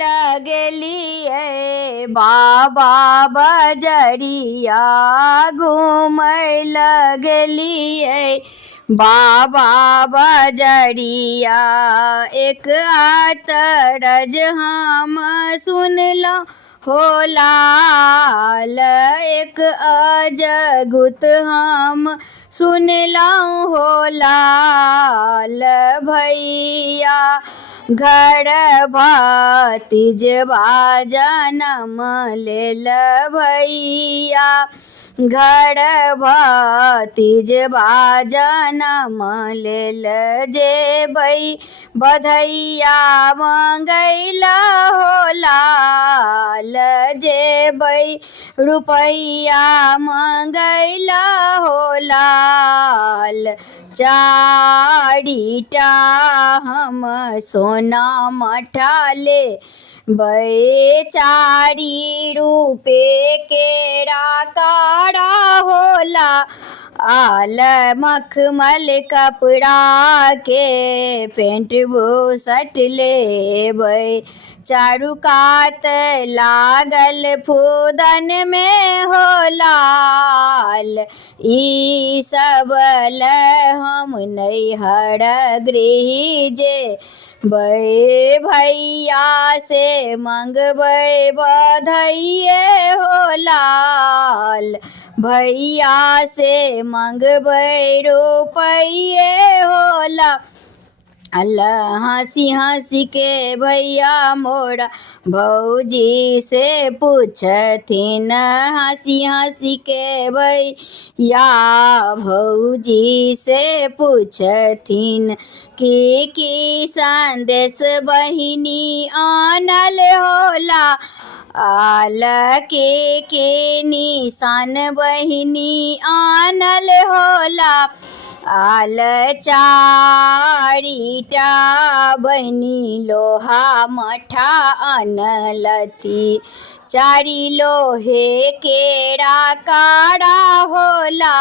लगलिए बाबा बजरिया घूमय लगलिए बाबा बजरिया। एक अतरज हम सुनलहुँ हो लाल, एक अजगुत हम सुनलहुँ हो लाल। भैया घर भतीजवा जनम लेल भैया घर भतीजवा जनम लेल। जेबै बधैया मंगैल हो लाल, जेबै रुपैया मंगैल हो लाल। चारिटा हम सोना मठा लेबै, 4 रुपए केरा काड़ा होला आल। मखमल कपड़ा के पेंट बुशर्ट लेबै, चारू कात लागल फूदन में हो लाल। ई सब ले हम नैहर गृह जेबै, भैया से मंगबै बधैये हो लाल। भैया से मंगबै रुपये हो लाल। हंसी हंसी के भैया मोरा भौजी से पूछथिन, हंसी हंसी के भैया भौजी से पूछथिन कि संदेश बहिनी आनल होला आल। के निशान बहिनी आनल होला आल। 4टा बहिनी लोहा मठा अनलथि, 4 लोहे केरा काड़ा होला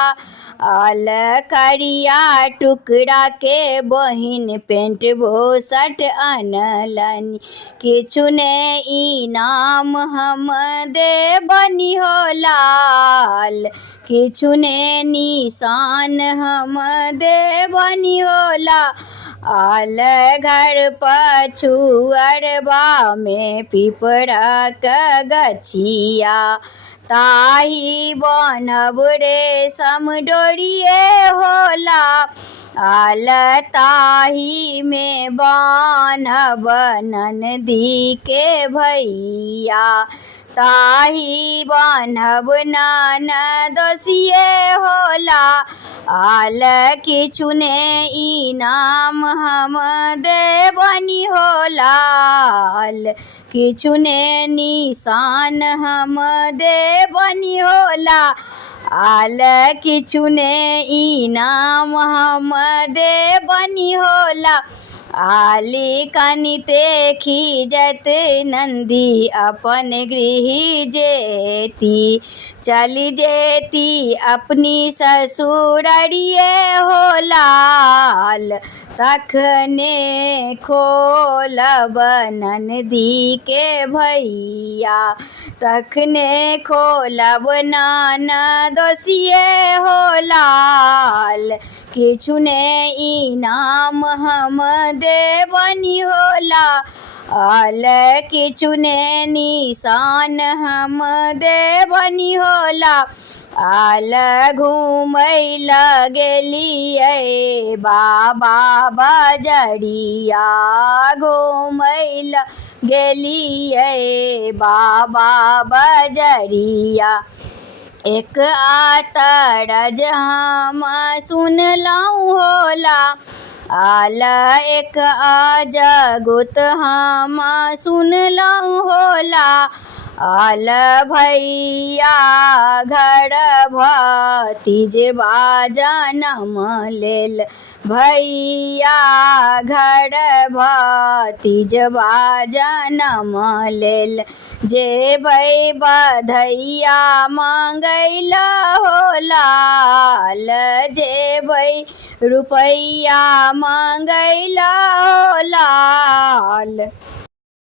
आल। करिया टुकड़ा के बहिन पेंट बुशर्ट अनलनि, किछु ने इनाम हम देबनि हो लाल। किछु ने निशान हम देबनि हो लाल। घर पछुअरबा में पिपरक गछिया, ताही बान्हब रेशम डोरिये हो लाल। ताही में बान्हब ननदी के भैया, ताही बान्हब ननदोसिये हो लाल। किछु ने इनाम हम देबनि हो लाल, किछु ने निशान हम देबनि हो लाल। किछु ने इनाम हम देबनि हो लाल। आली कनिते खिजत नंदी अपन गृह जेती, चली जेती अपनी ससुररिये हो लाल। तखने खोलब ननदी के भैया, तखने खोलब ननदोसिये हो लाल। किछु ने इनाम हम देबनि हो लाल, किछु ने निशान हम देबनि हो लाल। घूमय लगलिए बाबा बजरिया, घूमय लगलिए बाबा बजरिया। एक अतरज हम सुनलहुँ हो लाल, एक अजगुत हम सुनलहुँ हो लाल। भैया घर भतीजवा जनम लेल भैया घर भतीजवा जनम लेल। जेबै बधैया मंगैल हो लाल, जेबै रुपैया मंगैल हो लाल।